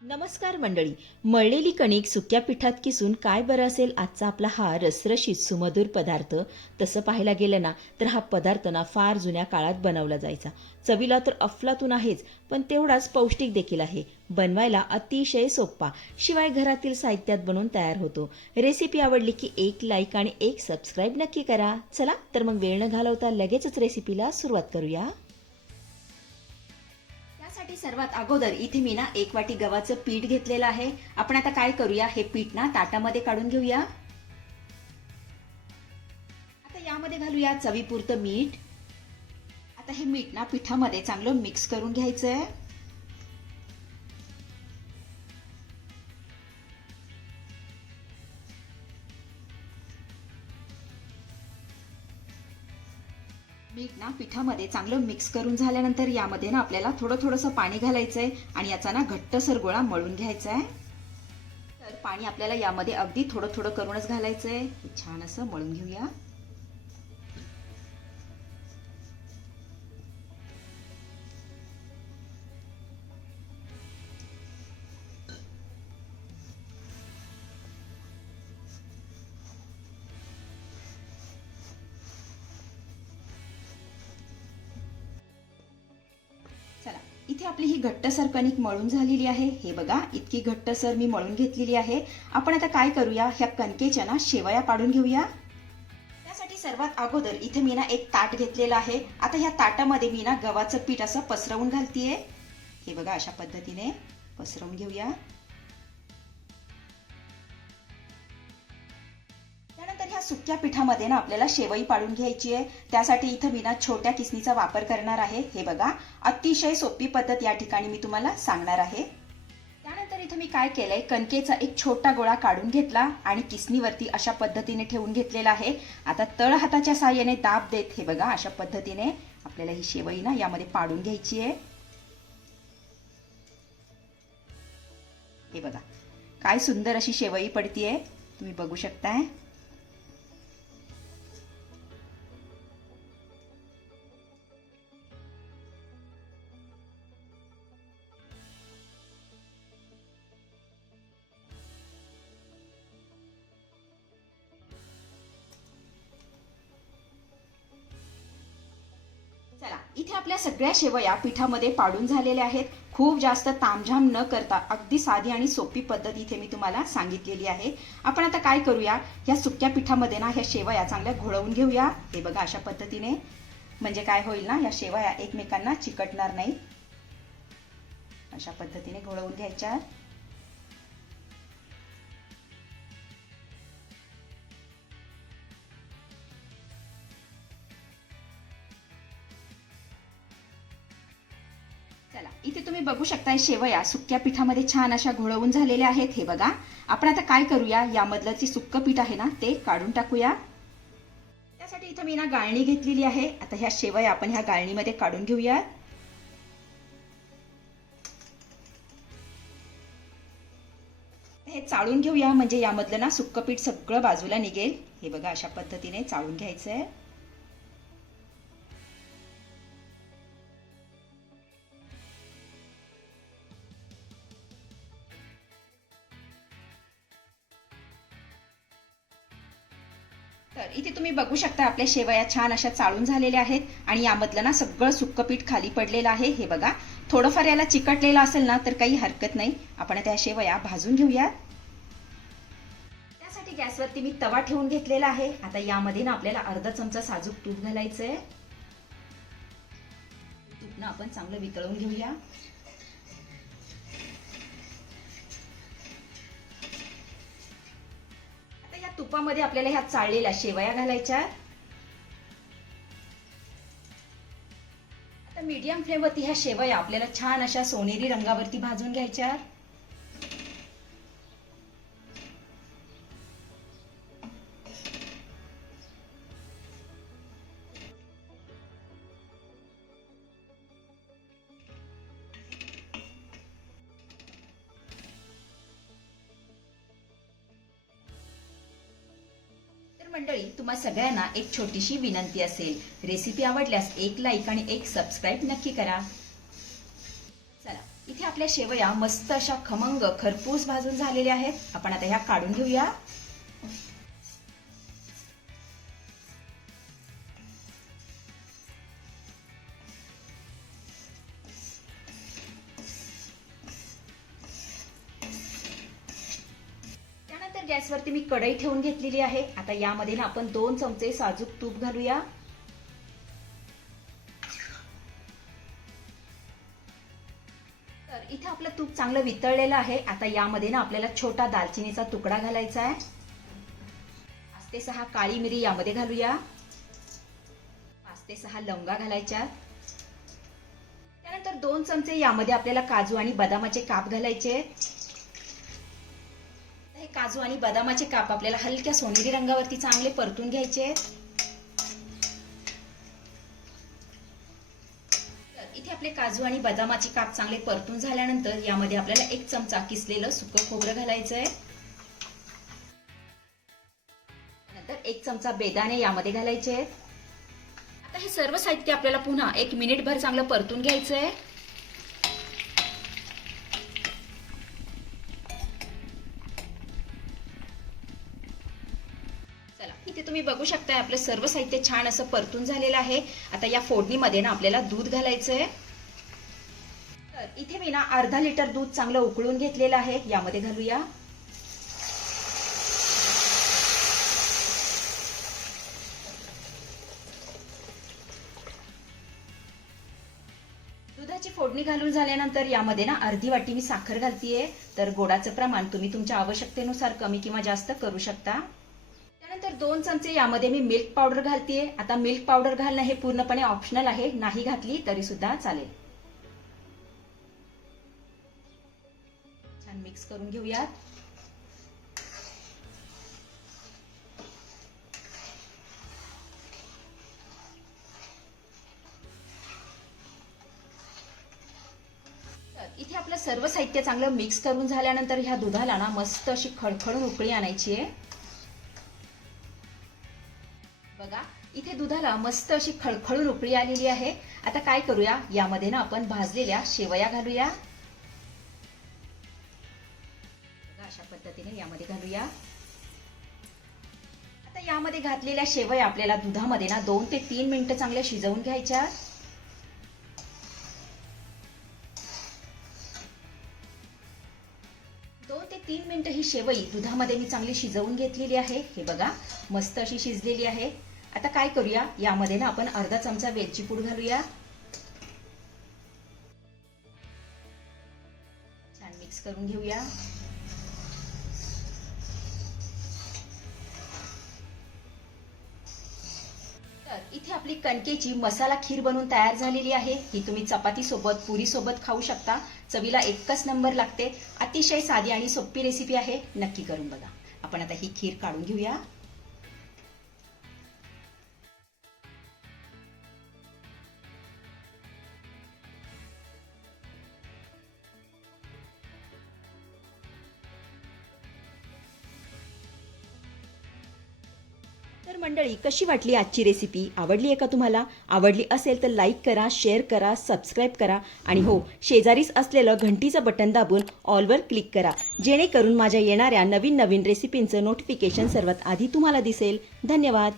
नमस्कार मंडळी. मळलेली कणिक सुक्या पिठात किसून काय बरं असेल आजचा आपला हा रसरशीत सुमधुर पदार्थ. तसं पाहायला गेलं ना तर हा पदार्थ ना फार जुन्या काळात बनवला जायचा. चवीला तर अफलातून आहेच, पण तेवढाच पौष्टिक देखील आहे. बनवायला अतिशय सोपा, शिवाय घरातील साहित्यात बनवून तयार होतो. रेसिपी आवडली की एक लाईक आणि एक सबस्क्राईब नक्की करा. चला तर मग वेळ न घालवता लगेचच रेसिपीला सुरुवात करूया. त्यासाठी सर्वात अगोदर इथे मी ना 1 वाटी गव्हाचं पीठ घेतलेलं आहे. आपण आता काय करूया, हे पीठ ना ताटामध्ये काढून घेऊया. आता यामध्ये घालूया चवीपुरतं मीठ. आता हे मीठ ना पिठामध्ये चांगलं मिक्स करून घ्यायचंय. मीठ ना पिठामध्ये चांगलं मिक्स करून झाल्यानंतर यामध्ये ना आपल्याला थोडंसं पाणी घालायचंय आणि याचा ना घट्टसर गोळा मळून घ्यायचा आहे. तर पाणी आपल्याला यामध्ये अगदी थोडं करूनच घालायचंय. छान असं मळून घेऊया. चला, इथे आपली ही घट्टसर कणिक मळून झालेली आहे. हे बघा, इतकी घट्टसर मी मळून घेतलेली आहे. आपण आता काय करूया, ह्या कणकेच्या ना शेवया पाडून घेऊया. त्यासाठी सर्वात अगोदर इथे मी ना एक ताट घेतलेलं आहे. आता ह्या ताटामध्ये मी ना गव्हाचं पीठ असं पसरवून घालतीये. हे बघा, अशा पद्धतीने पसरवून घेऊया. त्यानंतर ह्या सुक्या पिठामध्ये ना आपल्याला शेवई पाडून घ्यायची आहे. त्यासाठी इथं मी ना छोट्या किसणीचा वापर करणार आहे. हे बघा, अतिशय सोपी पद्धत या ठिकाणी मी तुम्हाला सांगणार आहे. त्यानंतर इथं मी काय केलंय, कणकेचा एक छोटा गोळा काढून घेतला आणि किसणीवरती अशा पद्धतीने ठेवून घेतलेला आहे. आता तळ हाताच्या साहाय्याने दाब देत हे बघा, अशा पद्धतीने आपल्याला ही शेवई ना यामध्ये पाडून घ्यायची आहे. हे बघा, काय सुंदर अशी शेवई पडतीये, तुम्ही बघू शकताय. चला, इथे आपल्या सगळ्या शेवया पिठामध्ये पाडून झालेल्या आहेत. खूप जास्त तामझाम न करता अगदी साधी आणि सोपी पद्धत इथे मी तुम्हाला सांगितलेली आहे. आपण आता काय करूया, ह्या सुक्या पिठामध्ये ना ह्या शेवया चांगल्या घोळवून घेऊया. हे बघा, अशा पद्धतीने. म्हणजे काय होईल ना, ह्या शेवया एकमेकांना चिकटणार नाही. अशा पद्धतीने घोळवून घ्यायच्या. चला, इथे तुम्ही बघू शकताय शेवया सुक्या पिठामध्ये छान अशा घोळवून झालेल्या आहेत. हे बघा, आपण आता काय करूया, यामधलं जे सुक्क पीठ आहे ना ते काढून टाकूया. त्यासाठी इथं मी ना गाळणी घेतलेली आहे. आता ह्या शेवया आपण ह्या गाळणीमध्ये काढून घेऊया. हे चाळून घेऊया, म्हणजे यामधलं ना सुक्क पीठ सगळं बाजूला निघेल. हे बघा, अशा पद्धतीने चाळून घ्यायचंय. तर इथे तुम्ही बघू शकता आपल्या शेवया छान अशा चाळून झालेल्या आहेत आणि यामधलं ना सगळं सुक्क पीठ खाली पडलेलं आहे. हे बघा, थोडंफार याला चिकटलेलं असेल ना तर काही हरकत नाही. आपण त्या शेवया भाजून घेऊया. त्यासाठी गॅसवरती मी तवा ठेवून घेतलेला आहे. आता यामध्ये ना आपल्याला अर्धा चमचा साजूक तूप घालायचंय. तूप ना आपण चांगलं वितळवून घेऊया. या तुपामध्ये आपल्याला ह्या चाळलेल्या शेवया घालायच्या. आता मीडियम फ्लेमवरती ह्या शेवया आपल्याला छान अशा सोनेरी रंगावरती भाजून घ्यायच्या. मंडळी, तुम्हा सगळ्यांना एक छोटीशी विनंती असेल, रेसिपी आवडल्यास एक लाईक आणि एक सबस्क्राईब नक्की करा. चला, इथे आपल्या शेवया मस्त अशा खमंग खरपूस भाजून झालेल्या आहेत. आपण आता ह्या काढून घेऊया. त्यानंतर गॅसवरती मी कढई ठेवून घेतलेली आहे. आता यामध्ये ना आपण 2 चमचे साजूक तूप घालूया. तर इथे आपलं तूप चांगलं वितळलेलं आहे. आता यामध्ये ना आपल्याला छोटा दालचिनीचा तुकडा घालायचा आहे. 5 ते 6 काळी मिरी यामध्ये घालूया. 5 ते 6 लवंगा घालायच्या. त्यानंतर 2 चमचे यामध्ये आपल्याला काजू आणि बदामाचे काप घालायचे. हे काजू आणि बदामाचे काप आपल्याला हलक्या सोनेरी रंगावरती चांगले परतून घ्यायचे. इथे आपले काजू आणि बदामाचे काप चांगले परतून झाल्यानंतर यामध्ये आपल्याला 1 चमचा किसलेलं सुकं खोबरं घालायचंय. नंतर 1 चमचा बेदाणे यामध्ये घालायचे. आता हे सर्व साहित्य आपल्याला पुन्हा 1 मिनिटभर चांगलं परतून घ्यायचंय. चला, इथे तुम्ही बघू शकता आपलं सर्व साहित्य छान असं परतून झालेलं आहे. आता या फोडणीमध्ये ना आपल्याला दूध घालायचंय. तर इथे मी ना अर्धा लिटर दूध चांगलं उकळून घेतलेलं आहे. यामध्ये घालूया. दुधाची फोडणी घालून झाल्यानंतर यामध्ये ना अर्धी वाटी मी साखर घालतीये. तर गोडाचं प्रमाण तुम्ही तुमच्या आवश्यकतेनुसार कमी किंवा जास्त करू शकता. त्यानंतर 2 चमचे यामध्ये मी मिल्क पावडर घालतीये. आता मिल्क पावडर घालणं हे पूर्णपणे ऑप्शनल आहे. नाही घातली तरी सुद्धा चालेल. छान मिक्स करून घेऊयात. इथे आपलं सर्व साहित्य चांगलं मिक्स करून झाल्यानंतर ह्या दुधाला ना मस्त अशी खळखळून उकळी आणायची आहे. बघा, इथे दुधाला मस्त अशी खळखळून उकळी आलेली आहे. आता काय करूया, यामध्ये ना आपण भाजलेल्या शेवया घालूया. बघा, अशा पद्धतीने यामध्ये घालूया. आता यामध्ये घातलेल्या शेवया आपल्याला दुधामध्ये ना 2 ते 3 मिनिटं चांगल्या शिजवून घ्यायच्या. 2 ते 3 मिनिटं ही शेवई दुधामध्ये मी चांगली शिजवून घेतलेली आहे. हे बघा, मस्त अशी शिजलेली आहे. आता काय करूया, यामध्ये ना आपण अर्धा चमचा वेलची पूड घालूया. छान मिक्स करून घेऊया. तर इथे आपली कणकेची मसाला खीर बनवून तयार झालेली आहे. ही तुम्ही चपाती सोबत, पुरी सोबत खाऊ शकता. चवीला एकच नंबर लागते. अतिशय साधी आणि सोपी रेसिपी आहे. नक्की करून बघा. आपण आता ही खीर काढून घेऊया. तर मंडळी, कशी वाटली आजची रेसिपी? आवडली आहे का तुम्हाला? आवडली असेल तर लाईक करा, शेअर करा, सबस्क्राईब करा आणि हो, शेजारीच असलेलं घंटीचं बटन दाबून ऑलवर क्लिक करा, जेणेकरून माझ्या येणाऱ्या नवीन नवीन रेसिपींचं नोटिफिकेशन सर्वात आधी तुम्हाला दिसेल. धन्यवाद.